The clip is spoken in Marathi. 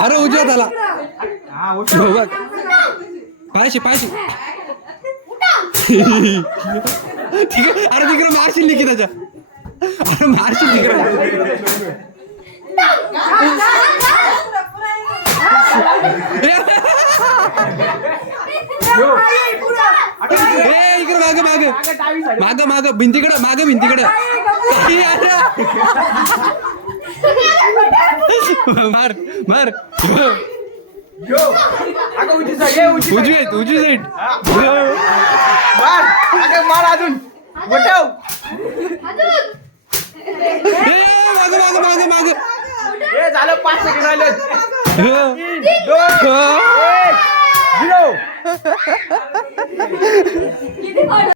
अरे उजव्या झाला पायशी पायशी ठीक आहे. अरे तिकडे मारशील की त्याच्या अरे मारशील तिकडे इकडे माग माग माग माग भिंतीकडे माग भिंतीकडे मार मार उजवी साईड उजवी साईड मार अजून माग माग माग माग झालं 5 सेकंड राहिले 3, 2, 1, 0